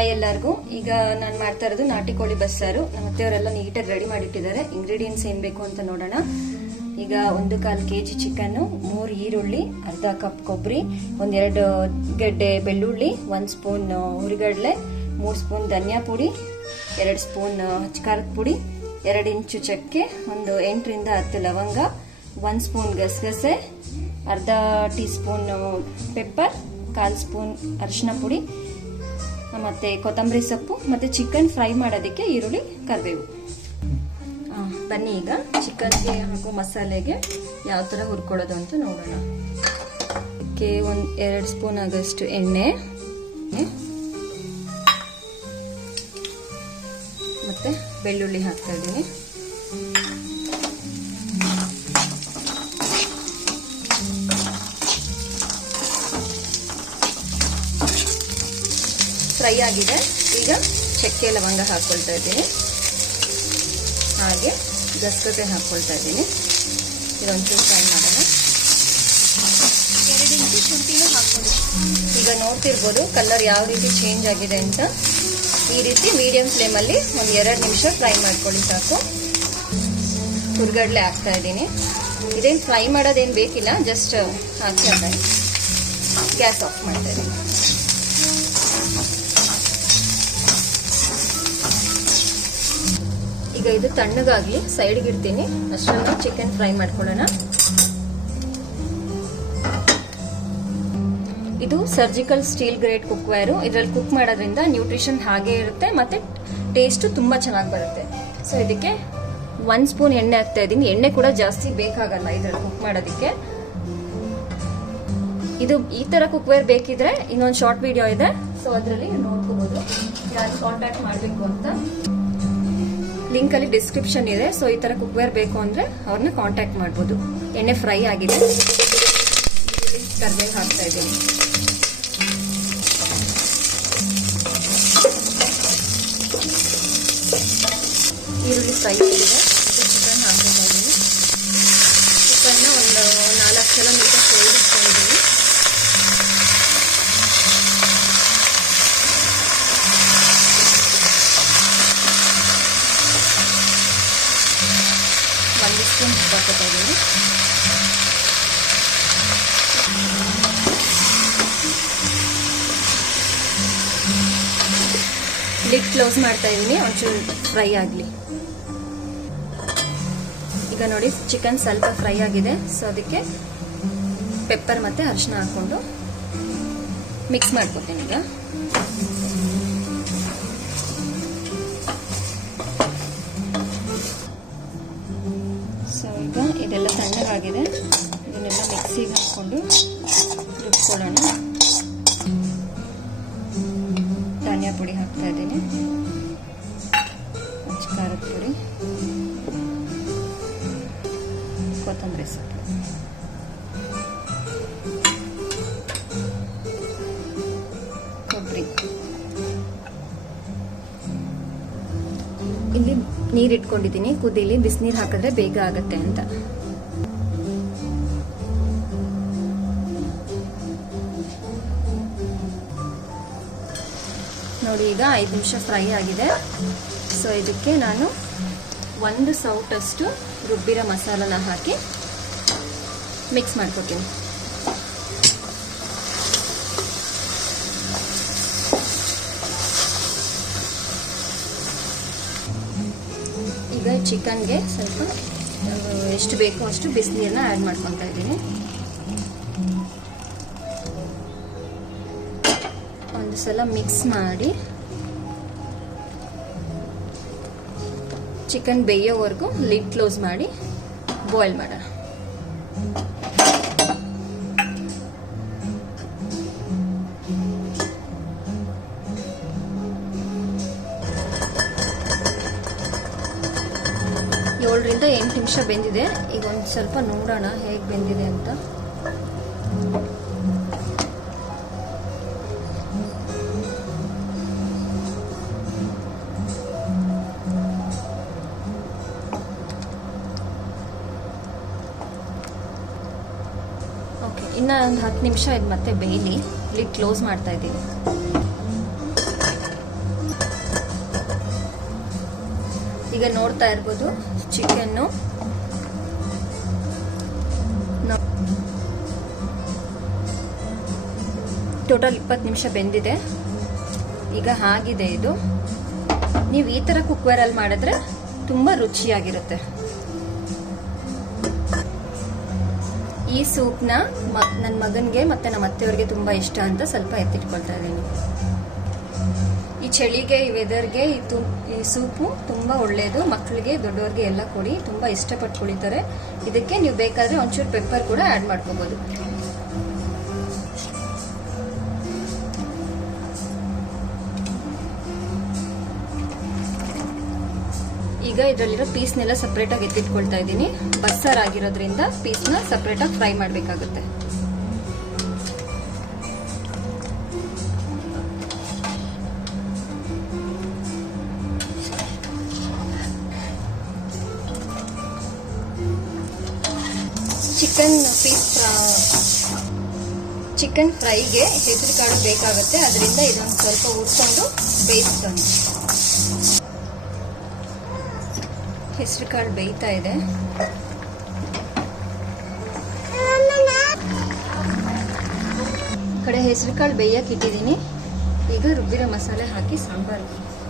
Hi ಎಲ್ಲರಿಗೂ. ಈಗ ನಾನು ಮಾಡ್ತಾ ಇರೋದು ನಾಟಿ ಕೋಳಿ ಬಸ್ಸಾರು. ನಮ್ಮ ಅತ್ತೆಯವರೆಲ್ಲ ನೀಟಾಗಿ ರೆಡಿ ಮಾಡಿಟ್ಟಿದ್ದಾರೆ. ಇಂಗ್ರೀಡಿಯೆಂಟ್ಸ್ ಏನ್ ಬೇಕು ಅಂತ ನೋಡೋಣ. ಈಗ 1/4 kg ಚಿಕನ್ನು, 3 ಈರುಳ್ಳಿ, ಅರ್ಧ ಕಪ್ ಕೊಬ್ಬರಿ, 1-2 ಗೆಡ್ಡೆ ಬೆಳ್ಳುಳ್ಳಿ, 1 ಸ್ಪೂನ್ ಹುರಿಗಡಲೆ, 3 ಸ್ಪೂನ್ ಧನಿಯಾ ಪುಡಿ, 2 ಸ್ಪೂನ್ ಖಾರದ ಪುಡಿ, 2 ಇಂಚು ಚಕ್ಕೆ, 8ರಿಂದ 10 ಲವಂಗ, 1 ಸ್ಪೂನ್ ಗಸಗಸೆ, ಅರ್ಧ ಟೀ ಸ್ಪೂನ್ ಪೆಪ್ಪರ್, 1/4 ಸ್ಪೂನ್ ಅರಿಶಿನ ಪುಡಿ, ಮತ್ತೆ ಕೊತ್ತಂಬರಿ ಸೊಪ್ಪು, ಮತ್ತೆ ಚಿಕನ್ ಫ್ರೈ ಮಾಡೋದಕ್ಕೆ ಈರುಳ್ಳಿ, ಕರಿಬೇವು. ಬನ್ನಿ ಈಗ ಚಿಕನ್ಗೆ ಹಾಕೋ ಮಸಾಲೆಗೆ ಯಾವ ತರ ಹುರ್ಕೊಳ್ಳೋದು ಅಂತ ನೋಡೋಣ. ಅದಕ್ಕೆ 2 ಸ್ಪೂನ್ ಆಗಷ್ಟು ಎಣ್ಣೆ, ಮತ್ತೆ ಬೆಳ್ಳುಳ್ಳಿ ಹಾಕ್ತಾ ಇದ್ದೀನಿ. ಫ್ರೈ ಆಗಿದೆ. ಈಗ ಚಕ್ಕೆ ಲವಂಗ ಹಾಕೊಳ್ತಾ ಇದ್ದೀನಿ, ಹಾಗೆ ಗಸಗಸೆ ಹಾಕೊಳ್ತಾ ಇದ್ದೀನಿ. ಇದೊಂಚೂರು ಫ್ರೈ ಮಾಡೋಣ. 2 ಇಂಚು ಶುಂಠಿನೂ ಹಾಕೊಳ್ಳಿ. ಈಗ ನೋಡ್ತಿರ್ಬೋದು ಕಲರ್ ಯಾವ ರೀತಿ ಚೇಂಜ್ ಆಗಿದೆ ಅಂತ. ಈ ರೀತಿ ಮೀಡಿಯಂ ಫ್ಲೇಮಲ್ಲಿ 1-2 ನಿಮಿಷ ಫ್ರೈ ಮಾಡ್ಕೊಳ್ಳಿ ಸಾಕು. ಹುರ್ಗಡ್ಲೆ ಹಾಕ್ತಾ ಇದ್ದೀನಿ. ಇದೇನು ಫ್ರೈ ಮಾಡೋದೇನು ಬೇಕಿಲ್ಲ, ಜಸ್ಟ್ ಹಾಕಿ ಹಾಕಿ ಗ್ಯಾಸ್ ಆಫ್ ಮಾಡ್ತಾ ಇದ್ದೀನಿ. ಈಗ ಇದು ತಣ್ಣಗಾಗ್ಲಿ, ಸೈಡ್ಗೆ ಇಡ್ತೀನಿ. ಅಷ್ಟರಲ್ಲಿ ಚಿಕನ್ ಫ್ರೈ ಮಾಡ್ಕೊಳ್ಳೋಣ. ಇದು ಸರ್ಜಿಕಲ್ ಸ್ಟೀಲ್ ಗ್ರೇಟ್ ಕುಕ್ವೇರು. ಇದರಲ್ಲಿ ಕುಕ್ ಮಾಡೋದ್ರಿಂದ ನ್ಯೂಟ್ರಿಷನ್ ಹಾಗೆ ಇರುತ್ತೆ, ಮತ್ತೆ ಟೇಸ್ಟ್ ತುಂಬಾ ಚೆನ್ನಾಗಿ ಬರುತ್ತೆ. ಸೊ ಇದಕ್ಕೆ 1 ಸ್ಪೂನ್ ಎಣ್ಣೆ ಹಾಕ್ತಾ ಇದ್ದೀನಿ. ಎಣ್ಣೆ ಕೂಡ ಜಾಸ್ತಿ ಬೇಕಾಗಲ್ಲ ಇದರಲ್ಲಿ ಕುಕ್ ಮಾಡೋದಕ್ಕೆ. ಇದು ಈ ತರ ಕುಕ್ವೇರ್ ಬೇಕಿದ್ರೆ ಇನ್ನೊಂದು ಶಾರ್ಟ್ ವಿಡಿಯೋ ಇದೆ, ಸೊ ಅದರಲ್ಲಿ ನೋಡ್ಕೋಬಹುದು. ಯಾರು ಕಾಂಟ್ಯಾಕ್ಟ್ ಮಾಡಬೇಕು ಅಂತ ಲಿಂಕ್ ಅಲ್ಲಿ ಡಿಸ್ಕ್ರಿಪ್ಷನ್ ಇದೆ. ಸೊ ಈ ತರ ಕುಕ್ವೇರ್ ಬೇಕು ಅಂದ್ರೆ ಅವ್ರನ್ನ ಕಾಂಟ್ಯಾಕ್ಟ್ ಮಾಡಬಹುದು. ಎಣ್ಣೆ ಫ್ರೈ ಆಗಿದೆ. ಕರಿಬೇವು ಹಾಕ್ತಾ ಇದ್ದೀನಿ. ಈರುಳ್ಳಿ ಫ್ರೈ ಆಗಿದೆ. ಚಿಕನ್ ಹಾಕ್ತಾ ಇದ್ದೀನಿ. ಚಿಕನ್ನ ಒಂದು 4 ಸಲ ನೀಟಾಗಿ ತೊಳೆದಿಟ್ಕೊಂಡಿದ್ದೀನಿ. ಹಾಕೋತಾ ಇದ್ದೀನಿ. ಲಿಡ್ ಕ್ಲೋಸ್ ಮಾಡ್ತಾ ಇದ್ದೀನಿ, ಒಂಚೂರು ಫ್ರೈ ಆಗಲಿ. ಈಗ ನೋಡಿ ಚಿಕನ್ ಸ್ವಲ್ಪ ಫ್ರೈ ಆಗಿದೆ. ಸೊ ಅದಕ್ಕೆ ಪೆಪ್ಪರ್ ಮತ್ತೆ ಅರಿಶಿನ ಹಾಕೊಂಡು ಮಿಕ್ಸ್ ಮಾಡ್ಕೊತೀನಿ. ಈಗ ಸೊ ಈಗ ಇದೆಲ್ಲ ತಣ್ಣಗಾಗಿದೆ. ಇದನ್ನೆಲ್ಲ ಮಿಕ್ಸಿಗೆ ಹಾಕೊಂಡು ರುಬ್ಕೊಳ್ಳೋಣ. ಧನಿಯಾ ಪುಡಿ ಹಾಕ್ತಾ ಇದ್ದೀನಿ, ಖಾರದ ಪುಡಿ, ಕೊತ್ತಂಬರಿ ಸೊಪ್ಪು, ಕೊಬ್ಬರಿ. ಇಲ್ಲಿ ನೀರು ಇಟ್ಕೊಂಡಿದ್ದೀನಿ ಕುದೀಲಿ. ಬಿಸಿನೀರು ಹಾಕಿದ್ರೆ ಬೇಗ ಆಗತ್ತೆ ಅಂತ. ನೋಡಿ ಈಗ 5 ನಿಮಿಷ ಫ್ರೈ ಆಗಿದೆ. ಸೊ ಇದಕ್ಕೆ ನಾನು 1 ಸೌಟಷ್ಟು ರುಬ್ಬಿರೋ ಮಸಾಲನ ಹಾಕಿ ಮಿಕ್ಸ್ ಮಾಡ್ಕೊತೀನಿ. ಈಗ ಚಿಕನ್ಗೆ ಸ್ವಲ್ಪ ಎಷ್ಟು ಬೇಕೋ ಅಷ್ಟು ಬಿಸಿನೀರನ್ನ ಆ್ಯಡ್ ಮಾಡ್ಕೊತಾ ಇದ್ದೀನಿ. ಒಂದು ಸಲ ಮಿಕ್ಸ್ ಮಾಡಿ ಚಿಕನ್ ಬೇಯೋವರೆಗೂ ಲಿಡ್ ಕ್ಲೋಸ್ ಮಾಡಿ ಬಾಯ್ಲ್ ಮಾಡೋಣ. ಏಳರಿಂದ 8 ನಿಮಿಷ ಬೆಂದಿದೆ. ಈಗ ಒಂದು ಸ್ವಲ್ಪ ನೋಡೋಣ ಹೇಗೆ ಬೆಂದಿದೆ ಅಂತ. ಓಕೆ, ಇನ್ನು ಒಂದು 10 ನಿಮಿಷ ಇದು ಮತ್ತೆ ಬೇಯಲಿ. ಲಿಡ್ ಕ್ಲೋಸ್ ಮಾಡ್ತಾ ಇದ್ದೀನಿ. ಈಗ ನೋಡ್ತಾ ಇರ್ಬೋದು ಚಿಕನ್ನು ಟೋಟಲ್ 20 ನಿಮಿಷ ಬೆಂದಿದೆ. ಈಗ ಆಗಿದೆ ಇದು. ನೀವು ಈ ತರ ಕುಕ್ಕರ್ ಅಲ್ಲಿ ಮಾಡಿದ್ರೆ ತುಂಬಾ ರುಚಿಯಾಗಿರುತ್ತೆ. ಈ ಸೂಪ್ನ ನನ್ನ ಮಗನಿಗೆ ಮತ್ತೆ ನಮ್ಮ ಅತ್ತೆಯವ್ರಿಗೆ ತುಂಬಾ ಇಷ್ಟ ಅಂತ ಸ್ವಲ್ಪ ಎತ್ತಿಟ್ಕೊಳ್ತಾ ಇದ್ದೀನಿ. ಈ ಚಳಿಗೆ ಈ ವೆದರ್ಗೆ ಈ ಸೂಪು ತುಂಬಾ ಒಳ್ಳೆಯದು. ಮಕ್ಕಳಿಗೆ ದೊಡ್ಡವ್ರಿಗೆ ಎಲ್ಲ ಕೊಡಿ, ತುಂಬಾ ಇಷ್ಟಪಟ್ಟು ಕುಡಿತಾರೆ. ಇದಕ್ಕೆ ನೀವು ಬೇಕಾದ್ರೆ ಒಂಚೂರು ಪೆಪ್ಪರ್ ಕೂಡ ಆಡ್ ಮಾಡ್ಕೋಬಹುದು. ಈಗ ಇದರಲ್ಲಿರೋ ಪೀಸ್ನೆಲ್ಲ ಸಪ್ರೇಟ್ ಆಗಿ ಎತ್ತಿಟ್ಕೊಳ್ತಾ ಇದ್ದೀನಿ. ಬಸ್ಸಾರ್ ಆಗಿರೋದ್ರಿಂದ ಪೀಸ್ನ ಸಪ್ರೇಟ್ ಆಗಿ ಫ್ರೈ ಮಾಡಬೇಕಾಗುತ್ತೆ. ಚಿಕನ್ ಫ್ರೈಗೆ ಹೆಸರು ಕಾಳು ಬೇಕಾಗುತ್ತೆ. ಅದರಿಂದ ಇದನ್ನು ಸ್ವಲ್ಪ ಹುರ್ಕೊಂಡು ಬೇಯಿಸ್ಕೊಂಡು. ಹೆಸರು ಕಾಳು ಬೇಯ್ತಾ ಇದೆ. ಕಡೆ ಹೆಸರು ಕಾಳು ಬೇಯಕ್ಕೆ ಇಟ್ಟಿದ್ದೀನಿ. ಈಗ ರುಬ್ಬಿರೋ ಮಸಾಲೆ ಹಾಕಿ ಸಾಂಬಾರು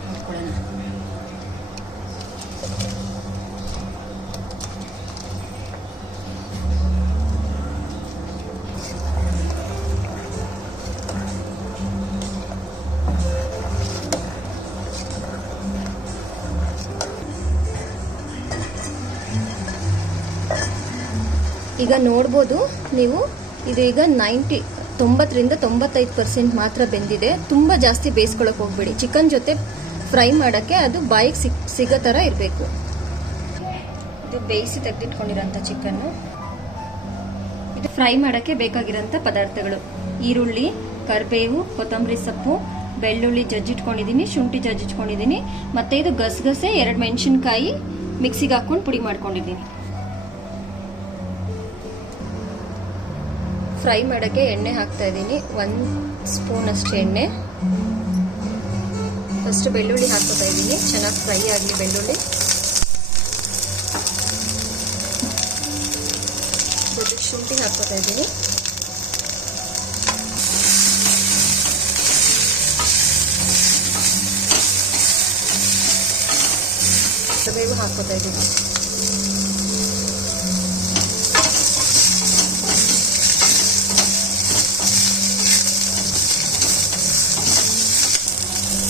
ಮಾಡ್ಕೊಳ್ಳೋಣ. ಈಗ ನೋಡ್ಬೋದು ನೀವು, ಇದು ಈಗ 90ರಿಂದ 95% ಮಾತ್ರ ಬೆಂದಿದೆ. ತುಂಬ ಜಾಸ್ತಿ ಬೇಯಿಸ್ಕೊಳಕ್ಕೆ ಹೋಗ್ಬೇಡಿ. ಚಿಕನ್ ಜೊತೆ ಫ್ರೈ ಮಾಡೋಕ್ಕೆ ಅದು ಬಾಯಿಗೆ ಸಿಗೋ ಥರ ಇರಬೇಕು. ಇದು ಬೇಯಿಸಿ ತೆಗೆದಿಟ್ಕೊಂಡಿರೋಂಥ ಚಿಕನ್ನು. ಇದು ಫ್ರೈ ಮಾಡೋಕ್ಕೆ ಬೇಕಾಗಿರೋಂಥ ಪದಾರ್ಥಗಳು: ಈರುಳ್ಳಿ, ಕರಿಬೇವು, ಕೊತ್ತಂಬರಿ ಸೊಪ್ಪು, ಬೆಳ್ಳುಳ್ಳಿ ಜಜ್ಜಿಟ್ಕೊಂಡಿದ್ದೀನಿ, ಶುಂಠಿ ಜಜ್ಜಿಟ್ಕೊಂಡಿದ್ದೀನಿ, ಮತ್ತು ಇದು ಗಸಗಸೆ, 2 ಮೆಣಸಿನ್ಕಾಯಿ ಮಿಕ್ಸಿಗೆ ಹಾಕ್ಕೊಂಡು ಪುಡಿ ಮಾಡ್ಕೊಂಡಿದ್ದೀನಿ. ಫ್ರೈ ಮಾಡೋಕ್ಕೆ ಎಣ್ಣೆ ಹಾಕ್ತಾ ಇದ್ದೀನಿ. 1 ಸ್ಪೂನ್ ಅಷ್ಟು ಎಣ್ಣೆ. ಫಸ್ಟ್ ಬೆಳ್ಳುಳ್ಳಿ ಹಾಕ್ತಾ ಇದ್ದೀನಿ. ಚೆನ್ನಾಗಿ ಫ್ರೈ ಆಗಲಿ ಬೆಳ್ಳುಳ್ಳಿ. ಜೊತೆಗೆ ಶುಂಠಿ ಹಾಕ್ತಾ ಇದ್ದೀನಿ. ಕರಿಬೇವು ಹಾಕ್ತಾ ಇದ್ದೀನಿ.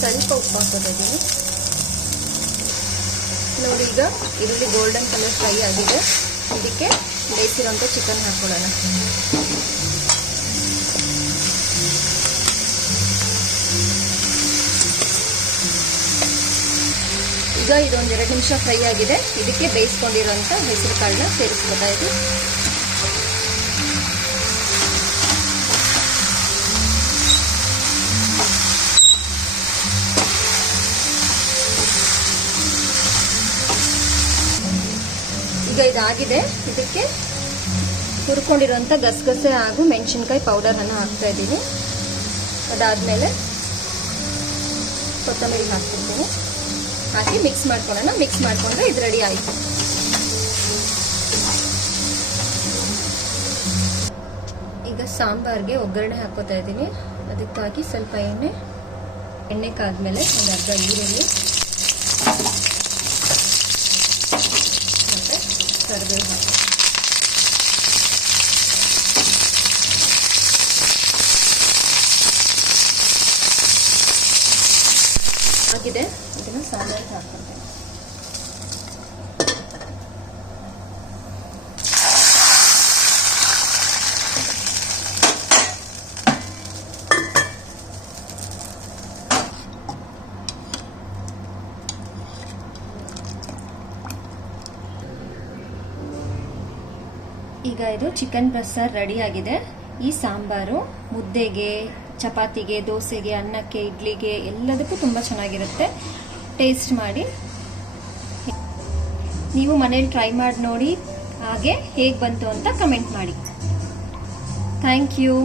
ಸ್ವಲ್ಪ ಉಪ್ಪು ಹಾಕೋತಾ ಇದ್ದೀನಿ. ನೋಡಿ, ಈಗ ಈರುಳ್ಳಿ ಗೋಲ್ಡನ್ ಕಲರ್ ಫ್ರೈ ಆಗಿದೆ. ಇದಕ್ಕೆ ಬೇಯಿಸಿರೋಂಥ ಚಿಕನ್ ಹಾಕೊಳ್ಳೋಣ. ಈಗ ಇದೊಂದು 2 ನಿಮಿಷ ಫ್ರೈ ಆಗಿದೆ. ಇದಕ್ಕೆ ಬೇಯಿಸ್ಕೊಂಡಿರೋಂಥ ಹೆಸರು ಕಾಳನ್ನ ಸೇರಿಸ್ಕೊತಾ ಇದ್ದೀನಿ. ಈಗ ಇದಾಗಿದೆ. ಇದಕ್ಕೆ ಹುರ್ಕೊಂಡಿರೋಂಥ ಗಸಗಸೆ ಹಾಗೂ ಮೆಣಸಿನ್ಕಾಯಿ ಪೌಡರನ್ನು ಹಾಕ್ತಾ ಇದ್ದೀನಿ. ಅದಾದಮೇಲೆ ಕೊತ್ತಂಬರಿ ಹಾಕ್ತಿದ್ದೀನಿ. ಹಾಕಿ ಮಿಕ್ಸ್ ಮಾಡ್ಕೊಳ್ಳೋಣ. ಮಿಕ್ಸ್ ಮಾಡಿಕೊಂಡ್ರೆ ಇದು ರೆಡಿ ಆಯಿತು. ಈಗ ಸಾಂಬಾರ್ಗೆ ಒಗ್ಗರಣೆ ಹಾಕೋತಾ ಇದ್ದೀನಿ. ಅದಕ್ಕಾಗಿ ಸ್ವಲ್ಪ ಎಣ್ಣೆ ಕಾದ್ಮೇಲೆ ಒಂದು ಅರ್ಧ ಈರುಳ್ಳಿ ಮತ್ತು ಕರಿಬೇವು ಹಾಕಿ ಆಗಿದೆ. ಇದನ್ನು ಸಾಂಬಾರಿಗೆ ಹಾಕ್ಕೊಳ್ತೇನೆ. ಈಗ ಇದು ಚಿಕನ್ ಬಸ್ಸಾರ್ ರೆಡಿ ಆಗಿದೆ. ಈ ಸಾಂಬಾರು ಮುದ್ದೆಗೆ, ಚಪಾತಿಗೆ, ದೋಸೆಗೆ, ಅನ್ನಕ್ಕೆ, ಇಡ್ಲಿಗೆ ಎಲ್ಲದಕ್ಕೂ ತುಂಬ ಚೆನ್ನಾಗಿರುತ್ತೆ. ಟೇಸ್ಟ್ ಮಾಡಿ. ನೀವು ಮನೇಲಿ ಟ್ರೈ ಮಾಡಿ ನೋಡಿ. ಹಾಗೆ ಹೇಗೆ ಬಂತು ಅಂತ ಕಮೆಂಟ್ ಮಾಡಿ. Thank you.